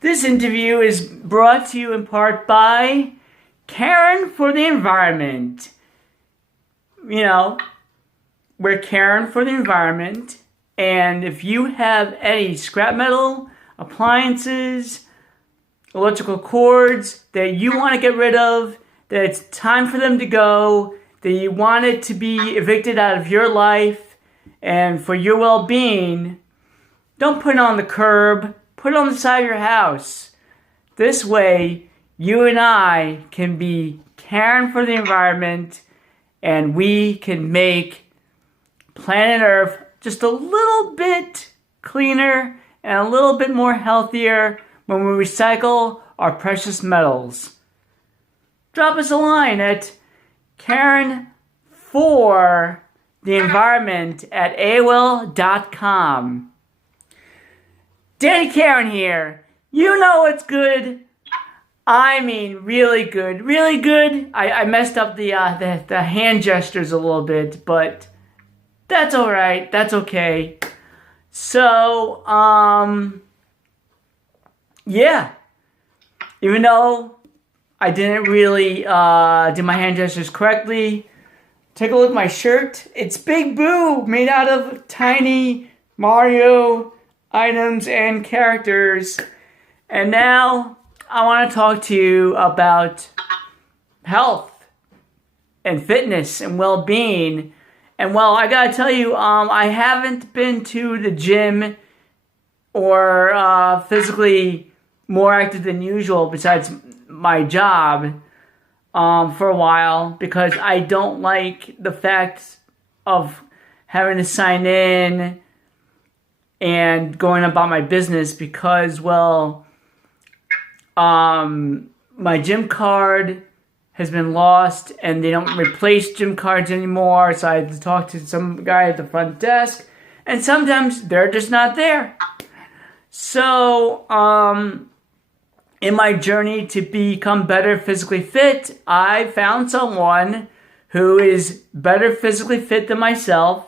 This interview is brought to you in part by Caring for the Environment. You know, we're caring for the environment, and if you have any scrap metal, appliances, electrical cords that you want to get rid of, that it's time for them to go, that you want it to be evicted out of your life and for your well-being, don't put it on the curb. Put it on the side of your house. This way, you and I can be caring for the environment, and we can make planet Earth just a little bit cleaner and a little bit more healthier when we recycle our precious metals. Drop us a line at caring for the environment at AOL.com. Danny Karen here. You know it's good. I mean, really good. Really good. I messed up the hand gestures a little bit, but that's alright. That's okay. So, yeah. Even though I didn't really do my hand gestures correctly, take a look at my shirt. It's Big Boo, made out of tiny Mario items and characters. And now I want to talk to you about health and fitness and well-being. And well, I gotta tell you, I haven't been to the gym or physically more active than usual besides my job for a while, because I don't like the fact of having to sign in and going about my business because, well, my gym card has been lost and they don't replace gym cards anymore, so I had to talk to some guy at the front desk, and sometimes they're just not there. So, in my journey to become better physically fit, I found someone who is better physically fit than myself.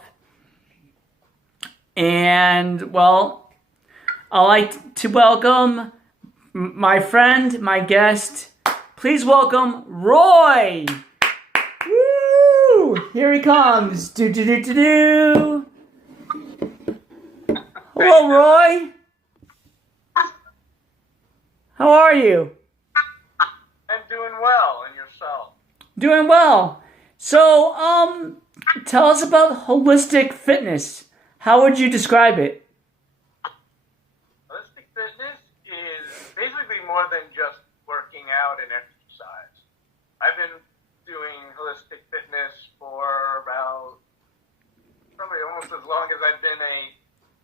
And, well, I'd like to welcome my friend, my guest. Please welcome Roy. Woo! Here he comes. Do. Hello, Roy. How are you? I'm doing well, and yourself? Doing well. So, tell us about holistic fitness. How would you describe it? Holistic fitness is basically more than just working out and exercise. I've been doing holistic fitness for about probably almost as long as I've been a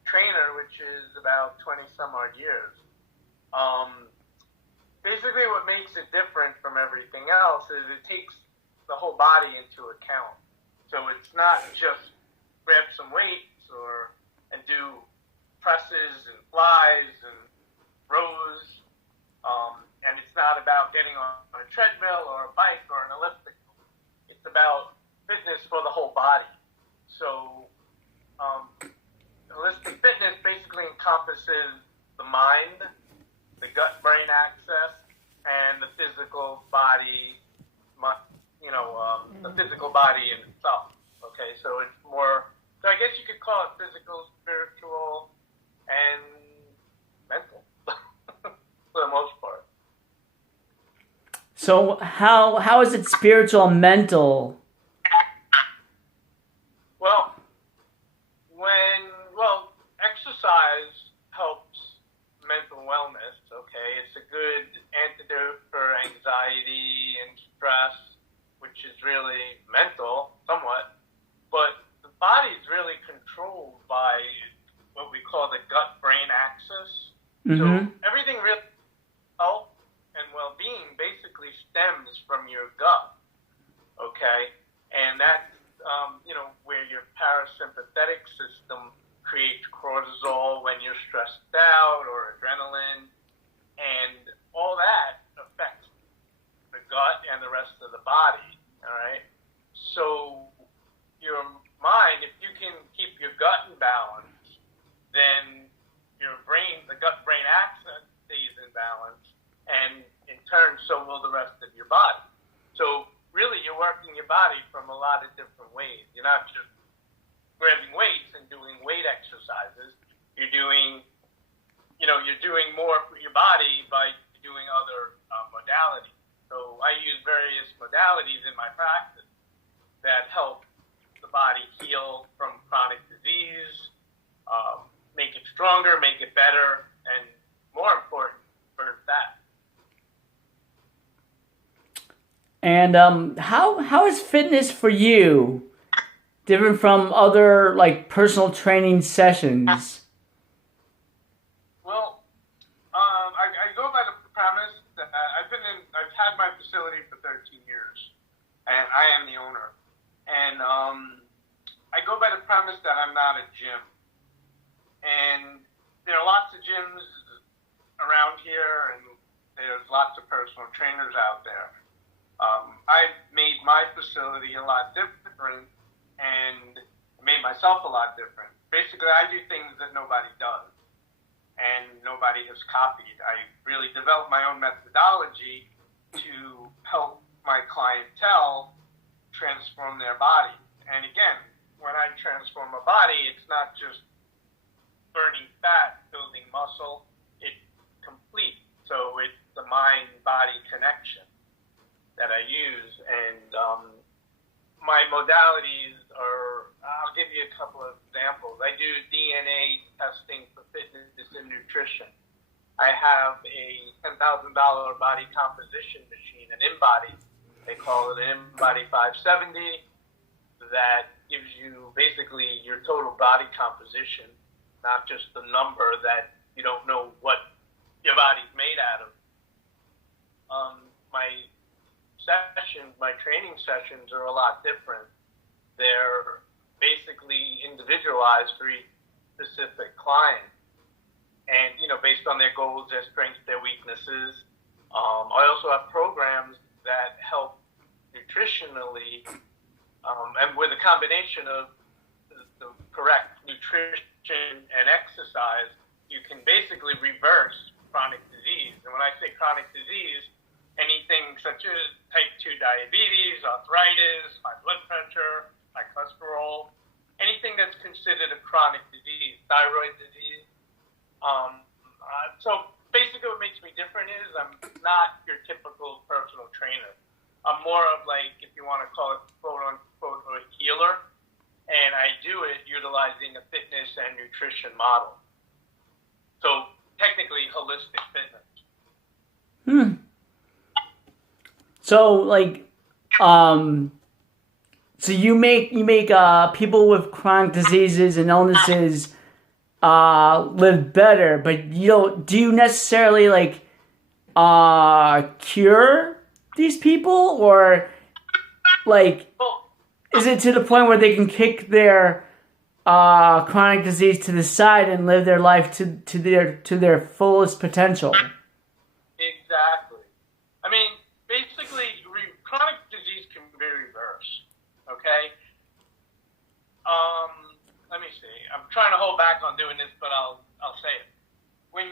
trainer, which is about 20 some odd years. Basically what makes it different from everything else is it takes the whole body into account. So it's not just grab some weights and do presses and flies and rows, and it's not about getting on a treadmill or a bike or an elliptical. It's about fitness for the whole body. So holistic fitness basically encompasses the mind, the gut-brain axis, and the physical body, the physical body in itself. Okay, so it's more. So I guess you could call it physical, spiritual, and mental, for the most part. So how is it spiritual and mental? Well, exercise helps mental wellness. Okay, it's a good antidote for anxiety and stress, which is really mental, somewhat, but the body is really controlled by what we call the gut-brain axis. Mm-hmm. So everything really, health and well-being basically stems from your gut, okay? And that's, where your parasympathetic system creates cortisol when you're stressed out or adrenaline, and all that affects the gut and the rest of the body, all right? So your mind, if you can keep your gut in balance, then your brain, the gut-brain axis stays in balance. will the rest of your body. So really, you're working your body from a lot of different ways. You're not just grabbing weights and doing weight exercises. You're doing, you're doing more for your body by doing other modalities. So I use various modalities in my practice that help the body heal from chronic disease, make it stronger, make it better, and more important, burn fat. And how is fitness for you different from other like personal training sessions? Well, I go by the premise that I've had my facility for 13 years, and I am the owner. And I go by the premise that I'm not a gym. And there are lots of gyms around here, and there's lots of personal trainers out there. I've made my facility a lot different and made myself a lot different. Basically, I do things that nobody does and nobody has copied. I really developed my own methodology to help my clientele transform their body. And again, when I transform a body, it's not just burning fat, building muscle, it's complete. So it's the mind-body connection that I use. And my modalities are, I'll give you a couple of examples. I do DNA testing for fitness and nutrition. I have a $10,000 body composition machine, an InBody. They call it an InBody 570 that gives you basically your total body composition, not just the number that you don't know what your body's made out of. My training sessions are a lot different. They're basically individualized for each specific client. And, based on their goals, their strengths, their weaknesses. I also have programs that help nutritionally, and with a combination of the correct nutrition and exercise, you can basically reverse chronic disease. And when I say chronic disease, anything such as type 2 diabetes, arthritis, high blood pressure, high cholesterol, anything that's considered a chronic disease, thyroid disease. So basically what makes me different is I'm not your typical personal trainer. I'm more of like, if you want to call it quote unquote, a healer. And I do it utilizing a fitness and nutrition model. So technically holistic fitness. So like, so you make people with chronic diseases and illnesses live better, but do you necessarily like cure these people, or like is it to the point where they can kick their chronic disease to the side and live their life to their fullest potential? Exactly. I mean, basically, chronic disease can be reversed. Okay. Let me see. I'm trying to hold back on doing this, but I'll say it. When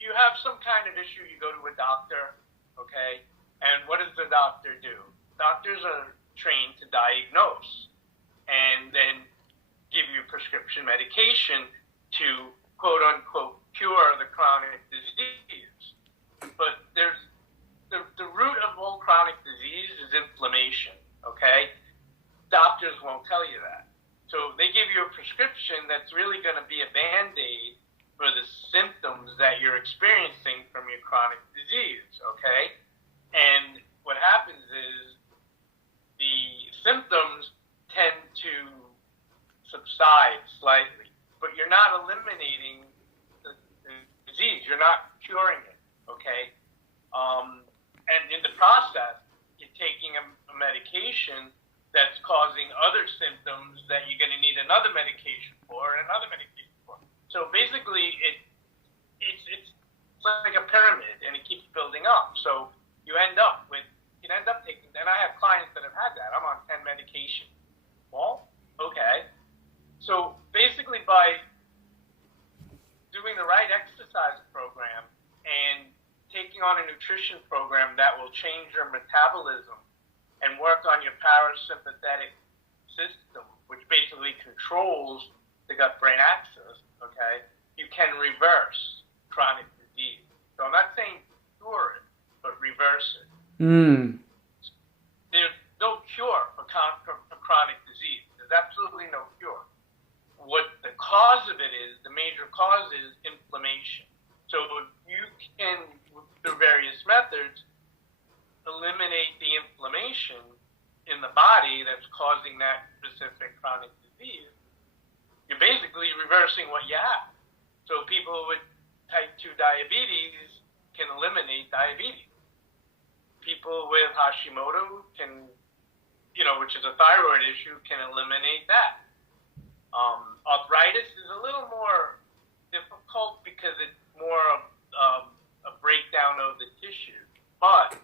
you have some kind of issue, you go to a doctor. Okay. And what does the doctor do? Doctors are trained to diagnose and then give you prescription medication to quote unquote cure the chronic disease. But there's the root of all chronic disease is inflammation, okay? Doctors won't tell you that. So they give you a prescription that's really going to be a Band-Aid for the symptoms that you're experiencing from your chronic disease, okay? And what happens is the symptoms tend to subside slightly, but you're not eliminating the disease. You're not curing it, okay? And in the process, you're taking a medication that's causing other symptoms that you're going to need another medication for and another medication for. So basically, it's like a pyramid, and it keeps building up. So you end up taking, and I have clients that have had that. I'm on 10 medications. Well, okay. So basically, by doing the right exercise program and taking working on a nutrition program that will change your metabolism and work on your parasympathetic system, which basically controls the gut-brain axis, okay, you can reverse chronic disease. So I'm not saying cure it, but reverse it. There's no cure for chronic disease. There's absolutely no cure. What the cause of it is, the major cause is inflammation. So if you can, through various methods, eliminate the inflammation in the body that's causing that specific chronic disease, you're basically reversing what you have. So people with type 2 diabetes can eliminate diabetes. People with Hashimoto can, which is a thyroid issue, can eliminate that. Arthritis is a little more difficult because it's more of a breakdown of the tissue, but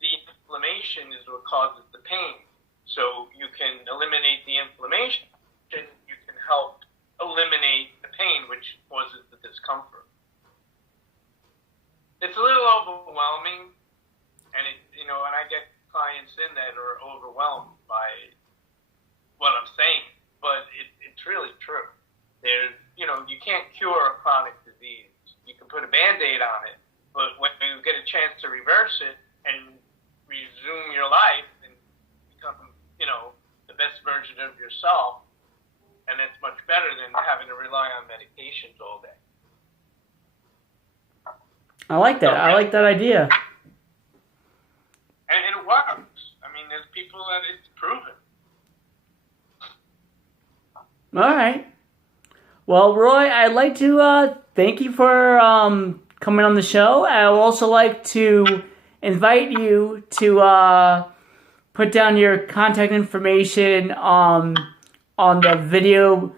the inflammation is what causes the pain. So you can eliminate the inflammation, and you can help eliminate the pain, which causes the discomfort. It's a little overwhelming, and and I get clients in that are overwhelmed by what I'm saying, but it's really true. There's, you can't cure a chronic disease. You can put a Band-Aid on it, but when you get a chance to reverse it and resume your life and become, the best version of yourself, and that's much better than having to rely on medications all day. I like that. I like that idea. And it works. I mean, there's people that it's proven. All right. Well, Roy, I'd like to thank you for coming on the show. I would also like to invite you to put down your contact information on the video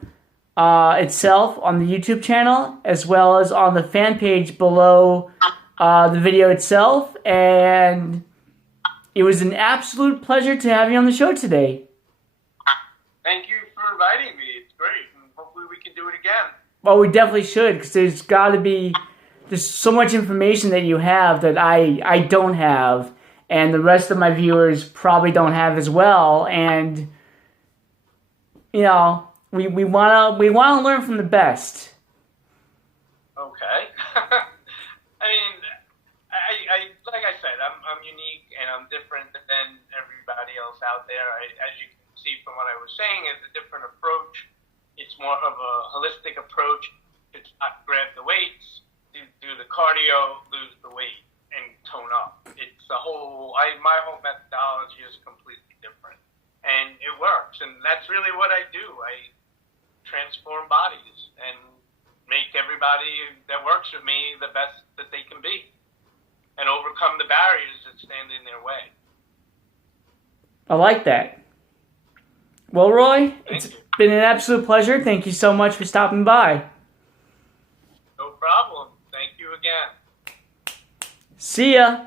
itself on the YouTube channel, as well as on the fan page below the video itself. And it was an absolute pleasure to have you on the show today. Thank you for inviting me. It's great. And hopefully we can do it again. Well, we definitely should, because there's so much information that you have that I don't have, and the rest of my viewers probably don't have as well. And we wanna learn from the best. Okay. I mean, I like I said, I'm unique and I'm different than everybody else out there. As you can see from what I was saying, it's a different approach. It's more of a holistic approach. It's not grab the weights, do the cardio, lose the weight, and tone up. It's my whole methodology is completely different, and it works. And that's really what I do. I transform bodies and make everybody that works with me the best that they can be, and overcome the barriers that stand in their way. I like that. Well, Roy, it's been an absolute pleasure. Thank you so much for stopping by. No problem. Thank you again. See ya.